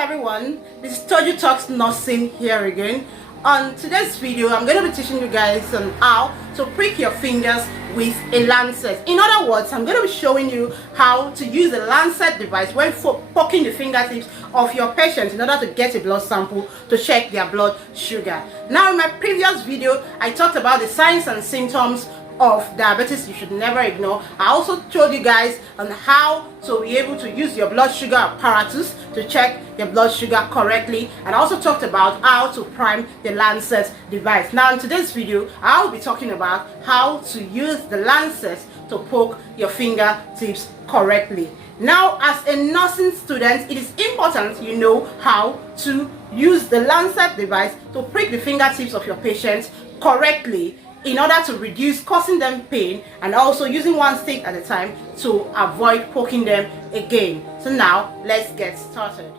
everyone, this is Toju Talks Nursing here again. On today's video, I'm going to be teaching you guys on how to prick your fingers with a lancet. In other words, I'm going to be showing you how to use a lancet device when poking the fingertips of your patients in order to get a blood sample to check their blood sugar. Now, in my previous video, I talked about the signs and symptoms of diabetes you should never ignore. I also told you guys on how to be able to use your blood sugar apparatus to check your blood sugar correctly, and I also talked about how to prime the Lancet device. Now in today's video, I will be talking about how to use the Lancet to poke your fingertips correctly. Now, as a nursing student, it is important you know how to use the Lancet device to prick the fingertips of your patients correctly in order to reduce causing them pain, and also using one stick at a time to avoid poking them again. So now let's get started.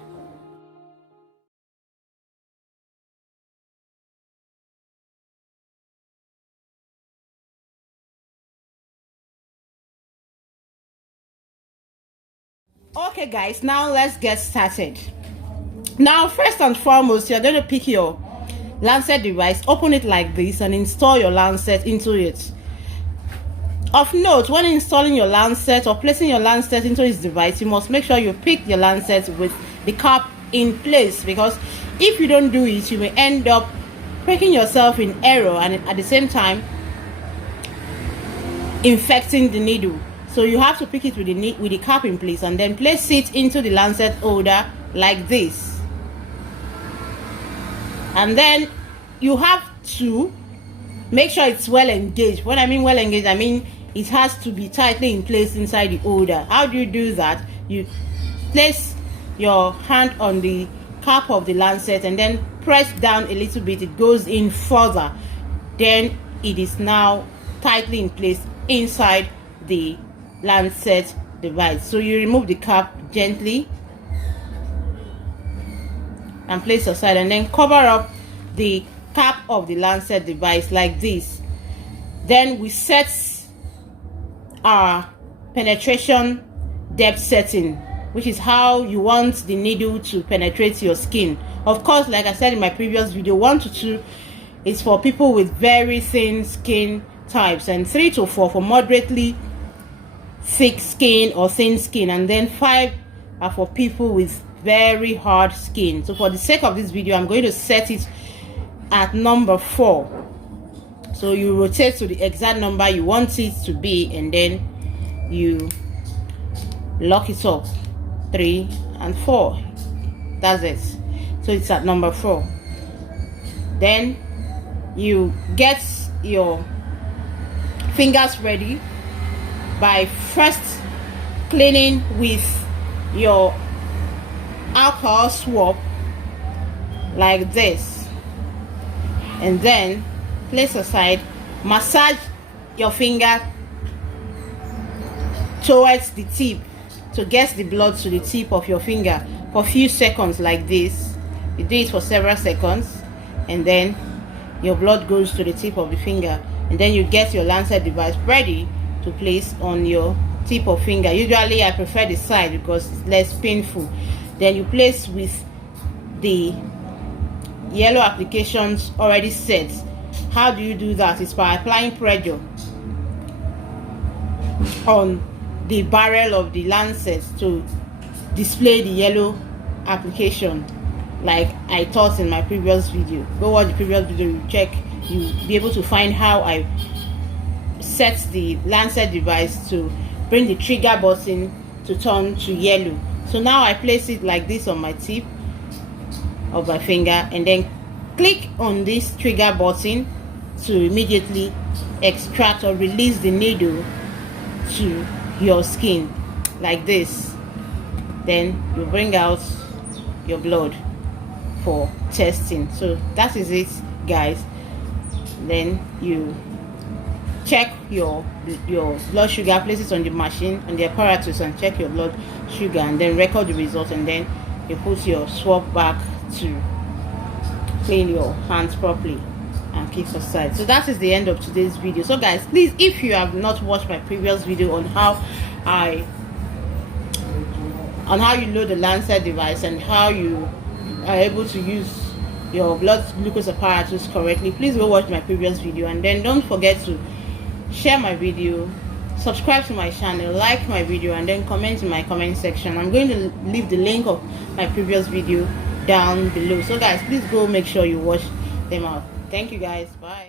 Okay guys, now let's get started. Now first and foremost, you're going to pick your Lancet device, open it like this, and install your Lancet into it. Of note, when installing your Lancet or placing your Lancet into this device, you must make sure you pick your Lancet with the cap in place, because if you don't do it, you may end up pricking yourself in error and at the same time infecting the needle. So you have to pick it with the cap in place and then place it into the Lancet holder like this. And then you have to make sure it's well engaged. When I mean well engaged, I mean it has to be tightly in place inside the holder. How do you do that? You place your hand on the cap of the Lancet and then press down a little bit. It goes in further. Then it is now tightly in place inside the Lancet device. So you remove the cap gently and place aside, and then cover up the cap of the Lancet device like this. Then we set our penetration depth setting, which is how you want the needle to penetrate your skin. Of course, like I said in my previous video, 1 to 2 is for people with very thin skin types, and 3 to 4 for moderately thick skin or thin skin, and then 5 are for people with very hard skin. So for the sake of this video, I'm going to set it at number 4. So you rotate to the exact number you want it to be, and then you lock it up. 3 and 4, that's it. So it's at number 4. Then you get your fingers ready by first cleaning with your alcohol swab like this, and then place aside. Massage your finger towards the tip to get the blood to the tip of your finger for a few seconds like this. You do it for several seconds, and then your blood goes to the tip of the finger, and then you get your Lancet device ready to place on your tip of finger. Usually I prefer the side because it's less painful. Then you place with the yellow applications already set. How do you do that? It's by applying pressure on the barrel of the Lancet to display the yellow application, like I taught in my previous video. Go watch the previous video, you check, you'll be able to find how I set the Lancet device to bring the trigger button to turn to yellow. So now I place it like this on my tip of my finger, and then click on this trigger button to immediately extract or release the needle to your skin like this. Then you bring out your blood for testing. So that is it, guys. Then you check your blood sugar, place it on the machine, on the apparatus, and check your blood sugar, and then record the result, and then you put your swab back to clean your hands properly and keep aside. So that is the end of today's video. So guys, please, if you have not watched my previous video on how I on how you load the Lancet device and how you are able to use your blood glucose apparatus correctly, please go watch my previous video, and then don't forget to share my video, subscribe to my channel, like my video, and then comment in my comment section. I'm going to leave the link of my previous video down below, so guys, please go make sure you watch them out. Thank you guys, bye.